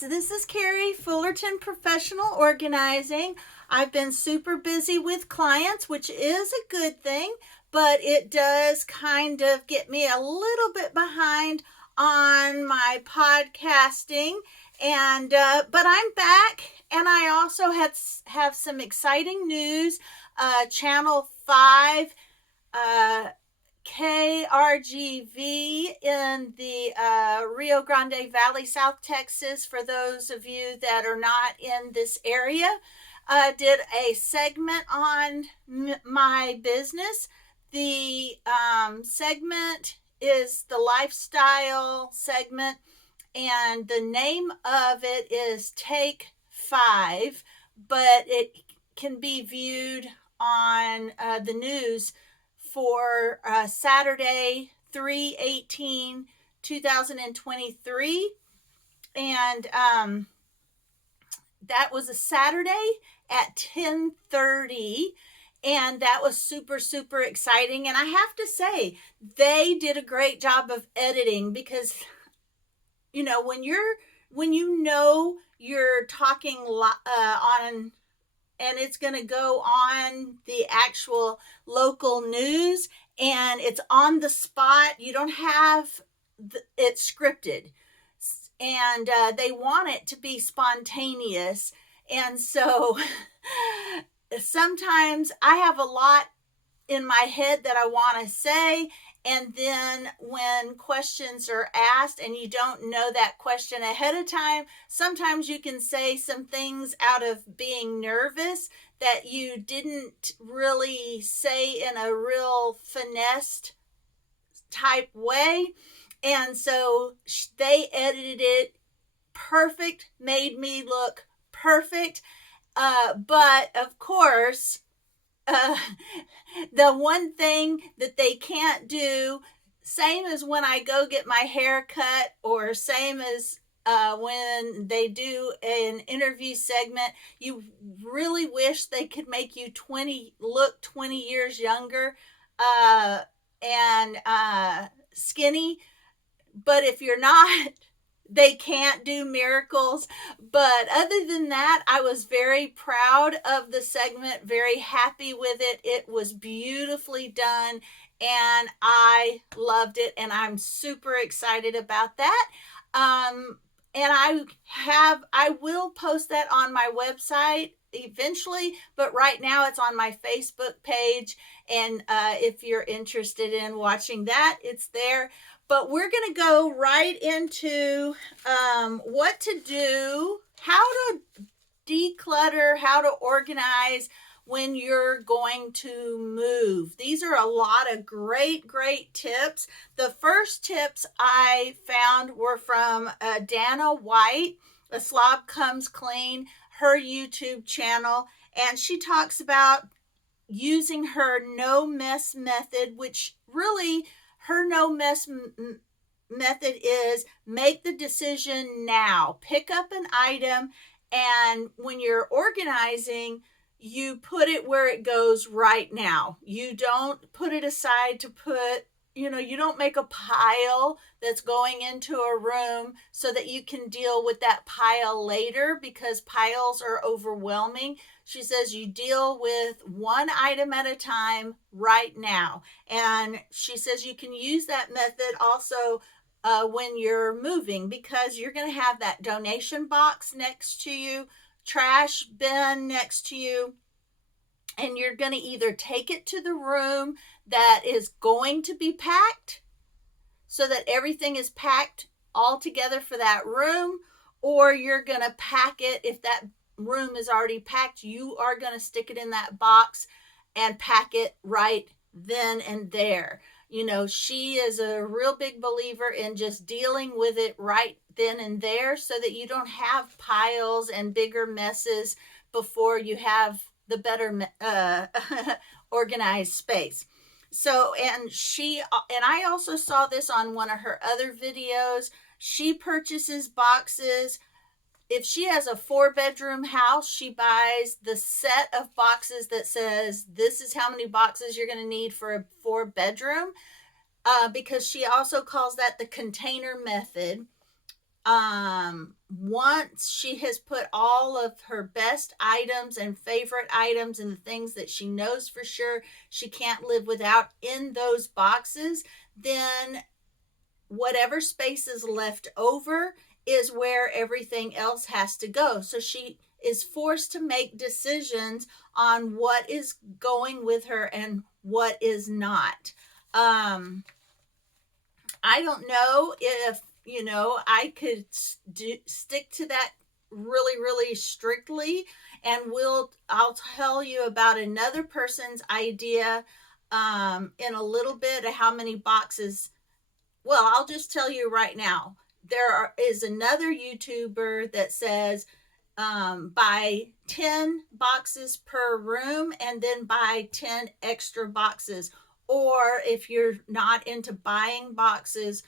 guys, this is Carrie, Fullerton Professional Organizing. I've been super busy with clients, which is a good thing, but it does kind of get me a little bit behind on my podcasting. But I'm back, and I also have some exciting news. Channel 5 KRGV in the Rio Grande Valley, South Texas, for those of you that are not in this area, did a segment on my business. The segment is the lifestyle segment, and the name of it is Take 5, but it can be viewed on the news for Saturday, 3/18/2023. And that was a Saturday at 10:30. And that was super, super exciting. And I have to say, they did a great job of editing because, when you're talking on, and it's going to go on the actual local news, and it's on the spot. You don't have it scripted, and they want it to be spontaneous. And so sometimes I have a lot in my head that I want to say, and then when questions are asked and you don't know that question ahead of time, sometimes you can say some things out of being nervous that you didn't really say in a real finessed type way. And so they edited it perfect, made me look perfect. But of course, the one thing that they can't do, same as when I go get my hair cut, or same as when they do an interview segment, you really wish they could make you look 20 years younger and skinny. But if you're not, they can't do miracles. But other than that, I was very proud of the segment, very happy with it. It was beautifully done, and I loved it, and I'm super excited about that. And I will post that on my website eventually, but right now it's on my Facebook page, and if you're interested in watching that, it's there. But we're going to go right into what to do, how to declutter, how to organize when you're going to move. These are a lot of great, great tips. The first tips I found were from Dana White, A Slob Comes Clean, her YouTube channel. And she talks about using her no mess method, which really her no mess method is make the decision now. Pick up an item, and when you're organizing, you put it where it goes right now. You don't put it aside to put, you don't make a pile that's going into a room so that you can deal with that pile later, because piles are overwhelming. She says you deal with one item at a time right now. And she says you can use that method also when you're moving, because you're going to have that donation box next to you, trash bin next to you, and you're going to either take it to the room that is going to be packed so that everything is packed all together for that room, or you're going to pack it. If that room is already packed, you are going to stick it in that box and pack it right then and there. She is a real big believer in just dealing with it right then and there so that you don't have piles and bigger messes before you have the better organized space. So, and I also saw this on one of her other videos. She purchases boxes. If she has a 4-bedroom house, she buys the set of boxes that says, this is how many boxes you're going to need for a 4-bedroom, because she also calls that the container method. Once she has put all of her best items and favorite items and the things that she knows for sure she can't live without in those boxes, then whatever space is left over is where everything else has to go. So she is forced to make decisions on what is going with her and what is not. I don't know if, I could stick to that really, really strictly. And I'll tell you about another person's idea in a little bit of how many boxes. Well, I'll just tell you right now. Is another YouTuber that says buy 10 boxes per room and then buy 10 extra boxes. Or if you're not into buying boxes,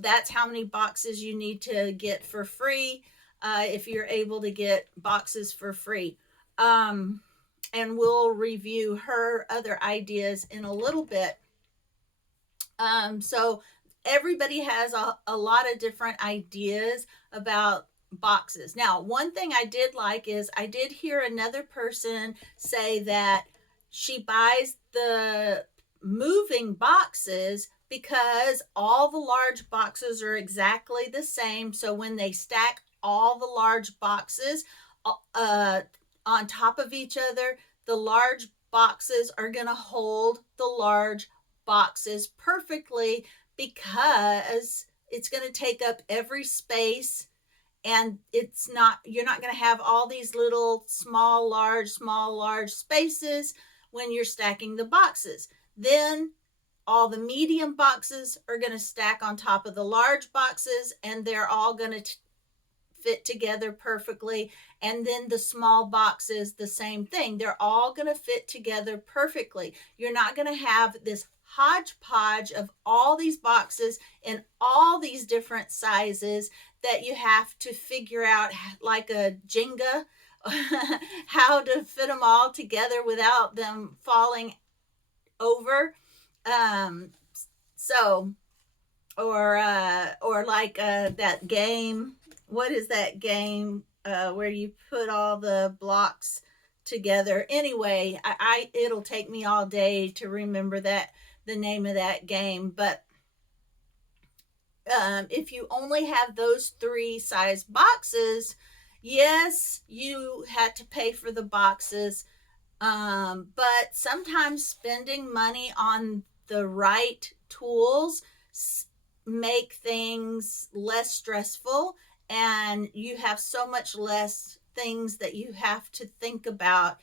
that's how many boxes you need to get for free if you're able to get boxes for free. And we'll review her other ideas in a little bit. So everybody has a lot of different ideas about boxes. Now, one thing I did like is I did hear another person say that she buys the moving boxes because all the large boxes are exactly the same. So when they stack all the large boxes uh, on top of each other, the large boxes are going to hold the large boxes perfectly because it's going to take up every space, and you're not going to have all these little small large spaces when you're stacking the boxes. Then all the medium boxes are going to stack on top of the large boxes, and they're all going to fit together perfectly. And then the small boxes, the same thing. They're all going to fit together perfectly. You're not going to have this hodgepodge of all these boxes in all these different sizes that you have to figure out, like a Jenga, how to fit them all together without them falling over. Um, so or like that game. What is that game where you put all the blocks together? Anyway, it'll take me all day to remember the name of that game. But if you only have those three size boxes, yes, you had to pay for the boxes. But sometimes spending money on the right tools make things less stressful, and you have so much less things that you have to think about.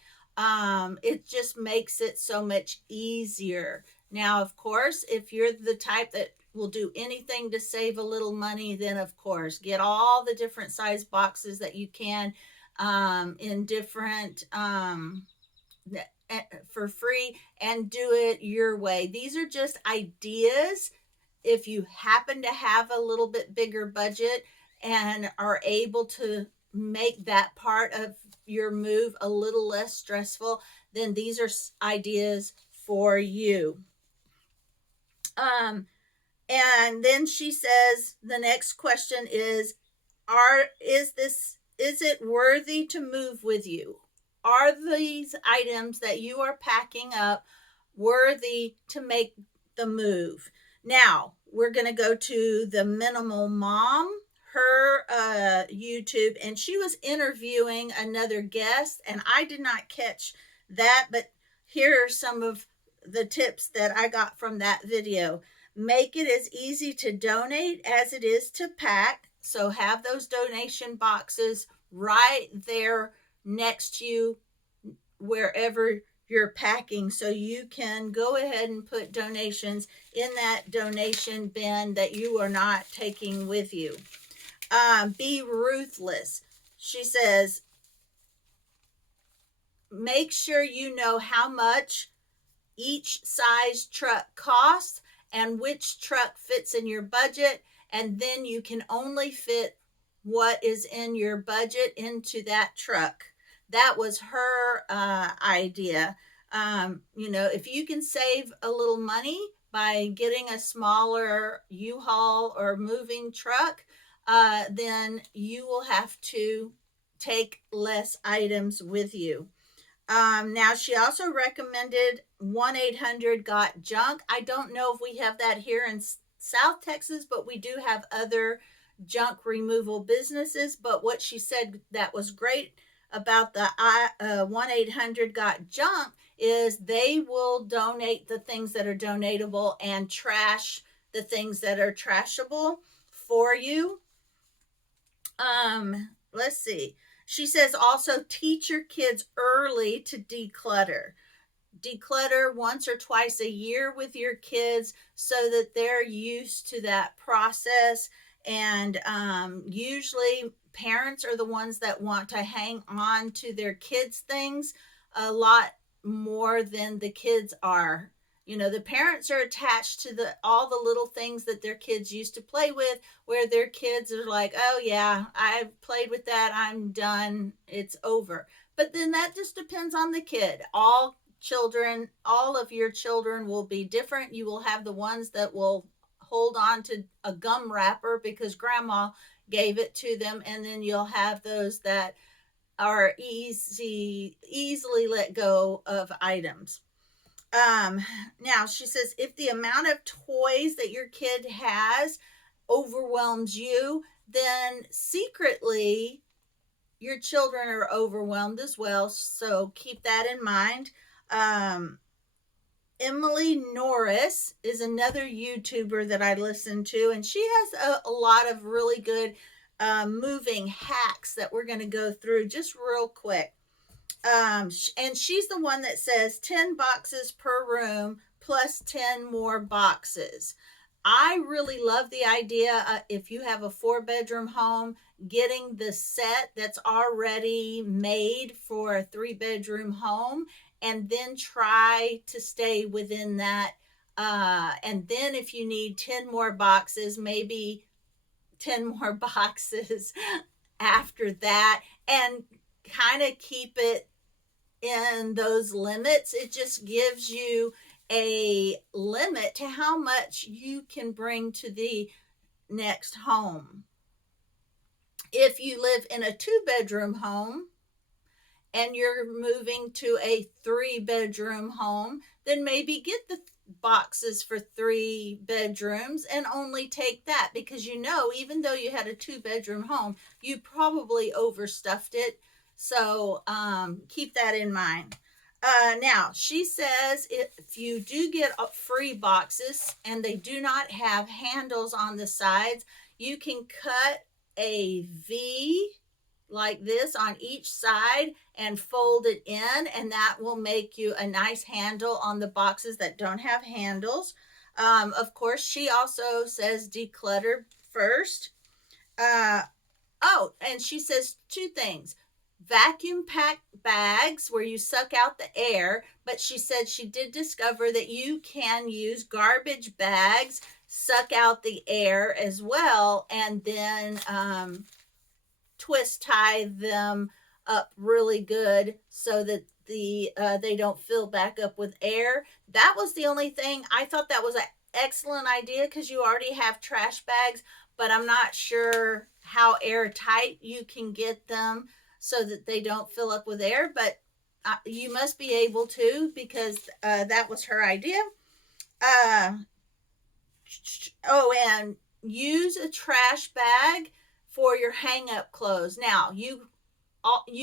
It just makes it so much easier. Now, of course, if you're the type that will do anything to save a little money, then of course get all the different size boxes that you can in different for free, and do it your way. These are just ideas. If you happen to have a little bit bigger budget and are able to make that part of your move a little less stressful, then these are ideas for you. And then she says the next question is is it worthy to move with you? Are these items that you are packing up worthy to make the move? Now, we're going to go to the Minimal Mom, her YouTube, and she was interviewing another guest, and I did not catch that, but here are some of the tips that I got from that video. Make it as easy to donate as it is to pack. So have those donation boxes right there next to you wherever you're packing, so you can go ahead and put donations in that donation bin that you are not taking with you. Be ruthless. She says, make sure you know how much each size truck costs and which truck fits in your budget, and then you can only fit what is in your budget into that truck. That was her idea. If you can save a little money by getting a smaller U-Haul or moving truck, then you will have to take less items with you. Now, she also recommended 1-800-GOT-JUNK. I don't know if we have that here in South Texas, but we do have other junk removal businesses. But what she said that was great about the 1-800-GOT-JUNK is they will donate the things that are donatable and trash the things that are trashable for you. Let's see. She says also teach your kids early to declutter. Declutter once or twice a year with your kids so that they're used to that process. And usually parents are the ones that want to hang on to their kids' things a lot more than the kids are. You know, the parents are attached to the all the little things that their kids used to play with, where their kids are like, oh yeah, I've played with that, I'm done, it's over. But then that just depends on the kid. All of your children will be different. You will have the ones that will hold on to a gum wrapper because grandma gave it to them, and then you'll have those that are easily let go of items. Now she says if the amount of toys that your kid has overwhelms you, then secretly your children are overwhelmed as well. So keep that in mind. Um, Emily Norris is another YouTuber that I listen to, and she has a lot of really good moving hacks that we're going to go through just real quick. And she's the one that says 10 boxes per room plus 10 more boxes. I really love the idea, if you have a 4-bedroom home, getting the set that's already made for a 3-bedroom home, and then try to stay within that. And then if you need 10 more boxes, maybe 10 more boxes after that, and kind of keep it in those limits. It just gives you a limit to how much you can bring to the next home. If you live in a 2-bedroom home and you're moving to a 3-bedroom home, then maybe get the boxes for 3 bedrooms and only take that, because even though you had a 2-bedroom home, you probably overstuffed it. So keep that in mind. Now, she says if you do get free boxes and they do not have handles on the sides, you can cut a V like this on each side and fold it in, and that will make you a nice handle on the boxes that don't have handles. Of course, she also says declutter first. And she says 2 things. Vacuum pack bags where you suck out the air, but she said she did discover that you can use garbage bags, suck out the air as well, and then twist tie them up really good so that they don't fill back up with air. That was the only thing. I thought that was an excellent idea because you already have trash bags, but I'm not sure how airtight you can get them so that they don't fill up with air, but you must be able to, because that was her idea. And use a trash bag for your hang up clothes. Now, you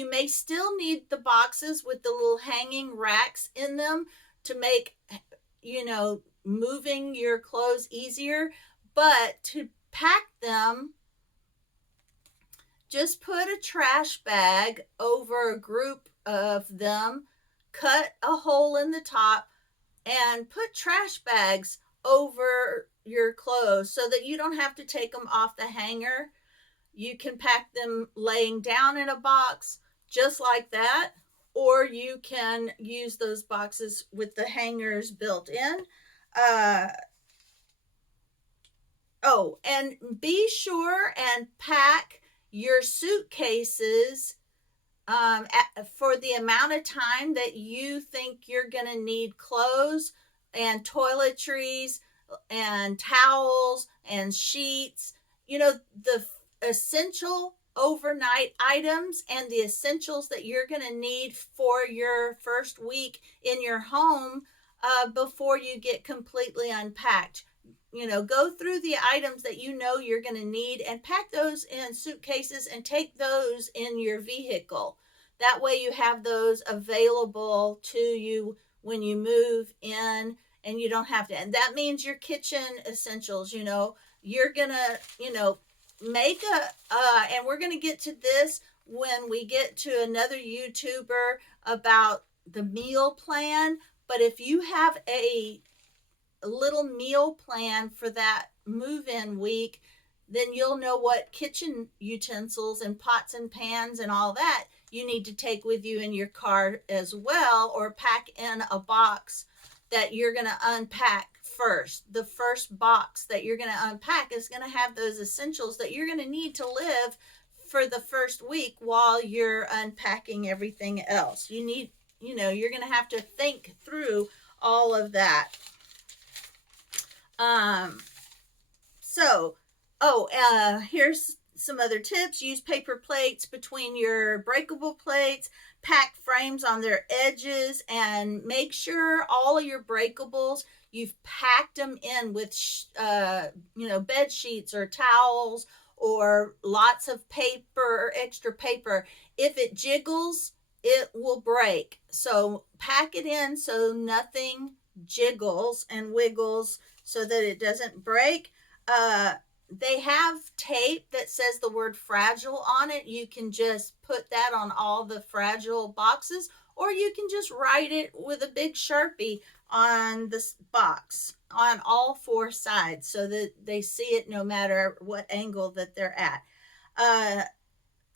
may still need the boxes with the little hanging racks in them to make moving your clothes easier, but to pack them, just put a trash bag over a group of them, cut a hole in the top, and put trash bags over your clothes so that you don't have to take them off the hanger. You can pack them laying down in a box just like that, or you can use those boxes with the hangers built in. And be sure and pack your suitcases for the amount of time that you think you're going to need clothes and toiletries and towels and sheets. The essential overnight items and the essentials that you're going to need for your first week in your home before you get completely unpacked. Go through the items that you're going to need and pack those in suitcases and take those in your vehicle. That way you have those available to you when you move in, and you don't have to. And that means your kitchen essentials. You're going to, make and we're going to get to this when we get to another YouTuber about the meal plan. But if you have a little meal plan for that move-in week, then you'll know what kitchen utensils and pots and pans and all that you need to take with you in your car as well, or pack in a box that you're going to unpack first. The first box that you're going to unpack is going to have those essentials that you're going to need to live for the first week while you're unpacking everything else. You're going to have to think through all of that. Here's some other tips. Use paper plates between your breakable plates. Pack frames on their edges, and make sure all of your breakables, you've packed them in with, bed sheets or towels or lots of paper or extra paper. If it jiggles, it will break. So pack it in so nothing jiggles and wiggles so that it doesn't break. They have tape that says the word fragile on it. You can just put that on all the fragile boxes, or you can just write it with a big Sharpie on this box on all four sides so that they see it no matter what angle that they're at.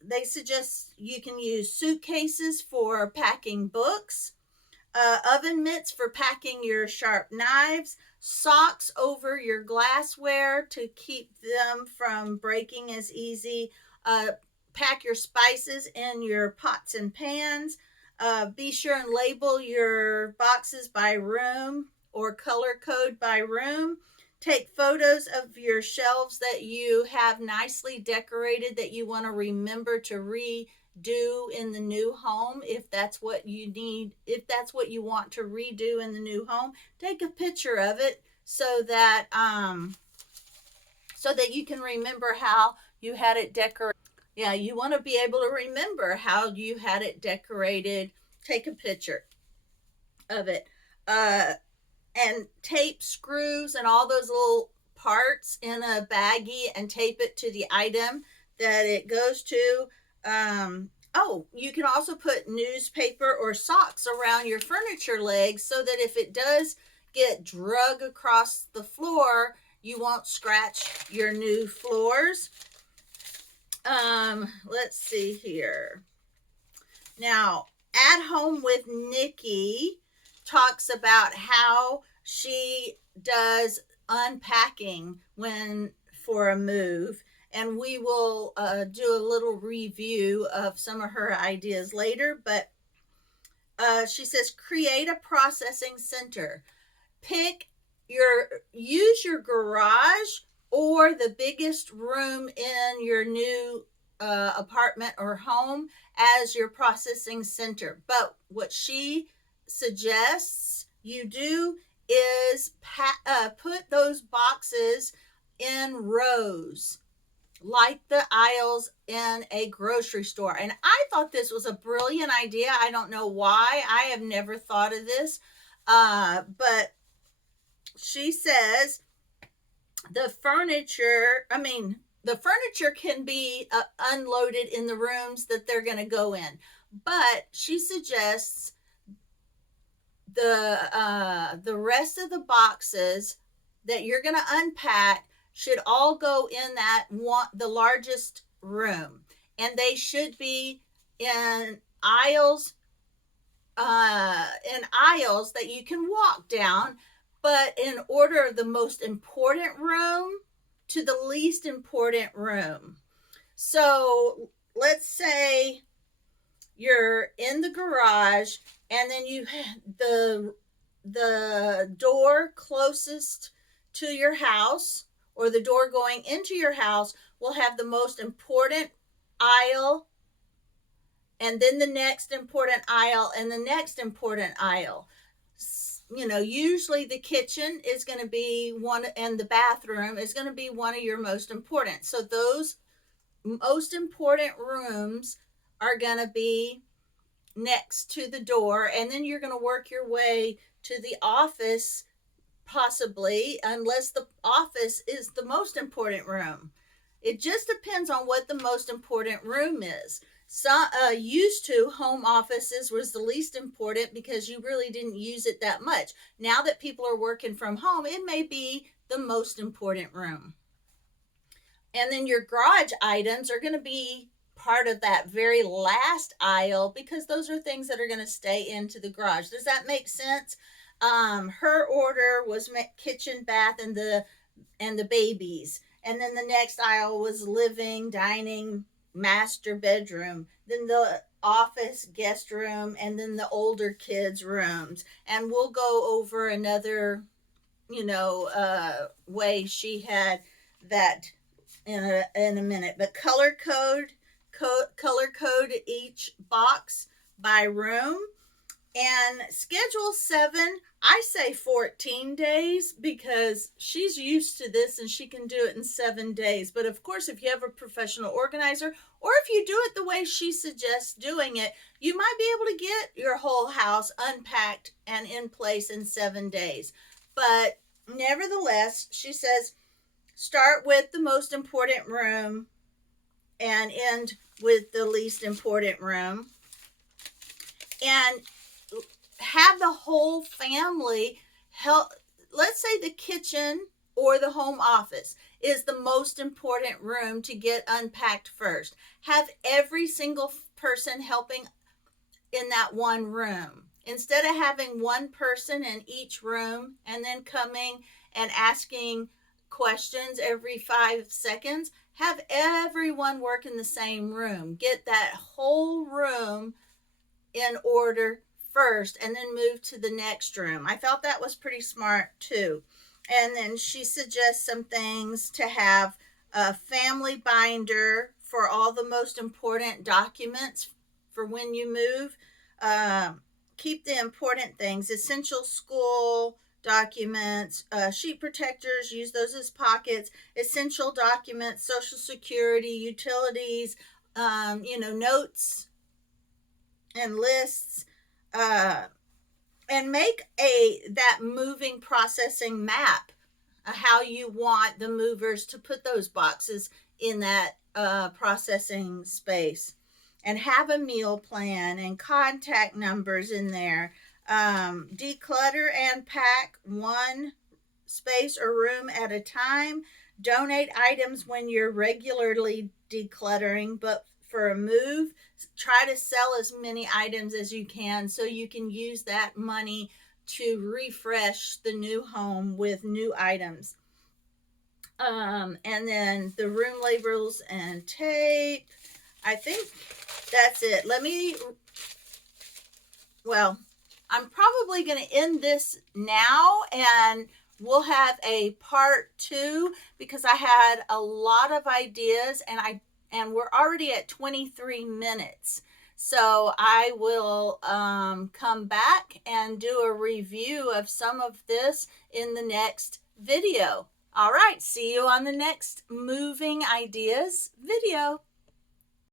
They suggest you can use suitcases for packing books, oven mitts for packing your sharp knives, socks over your glassware to keep them from breaking as easy. Pack your spices in your pots and pans. Be sure and label your boxes by room or color code by room. Take photos of your shelves that you have nicely decorated that you want to remember to redo in the new home. If that's what you need, if that's what you want to redo in the new home, take a picture of it so that you can remember how you had it decorated. Yeah, you want to be able to remember how you had it decorated. Take a picture of it. And tape screws and all those little parts in a baggie and tape it to the item that it goes to. You can also put newspaper or socks around your furniture legs so that if it does get drug across the floor, you won't scratch your new floors. Let's see here. Now, At Home with Nikki talks about how she does unpacking for a move, and we will do a little review of some of her ideas later. But she says create a processing center. Use your garage or the biggest room in your new apartment or home as your processing center. But what she suggests you do is put those boxes in rows like the aisles in a grocery store. And I thought this was a brilliant idea. I don't know why. I have never thought of this. But she says the furniture can be unloaded in the rooms that they're going to go in. But she suggests the rest of the boxes that you're going to unpack should all go in the largest room, and they should be in aisles that you can walk down, but in order of the most important room to the least important room. So let's say you're in the garage, and then you the door closest to your house or the door going into your house will have the most important aisle, and then the next important aisle, and the next important aisle. You know, usually the kitchen is going to be one, and the bathroom is going to be one of your most important. So those most important rooms are going to be next to the door, and then you're going to work your way to the office, possibly, unless the office is the most important room. It just depends on what the most important room is. Some used to, home offices was the least important because you really didn't use it that much. Now that people are working from home, it may be the most important room. And then your garage items are going to be part of that very last aisle because those are things that are going to stay into the garage. Does that make sense? Her order was kitchen, bath, and the babies. And then the next aisle was living, dining, master bedroom, then the office, guest room, and then the older kids' rooms. And we'll go over another, way she had that in a minute. But color code each box by room. And schedule 7, I say 14 days because she's used to this and she can do it in 7 days. But of course, if you have a professional organizer, or if you do it the way she suggests doing it, you might be able to get your whole house unpacked and in place in 7 days. But nevertheless, she says, start with the most important room and end with the least important room. And have the whole family help. Let's say the kitchen or the home office is the most important room to get unpacked first. Have every single person helping in that one room. Instead of having one person in each room and then coming and asking questions every 5 seconds, have everyone work in the same room. Get that whole room in order first and then move to the next room. I thought that was pretty smart too. And then she suggests some things to have a family binder for all the most important documents for when you move. Keep the important things, essential school documents, sheet protectors, use those as pockets, essential documents, social security, utilities, notes and lists, and make that moving processing map, how you want the movers to put those boxes in that processing space, and have a meal plan and contact numbers in there. Declutter and pack one space or room at a time. Donate items when you're regularly decluttering, but for a move, try to sell as many items as you can so you can use that money to refresh the new home with new items. And then the room labels and tape. I think that's it. I'm probably going to end this now, and we'll have a part 2 because I had a lot of ideas, and we're already at 23 minutes. So I will come back and do a review of some of this in the next video. All right, see you on the next Moving Ideas video.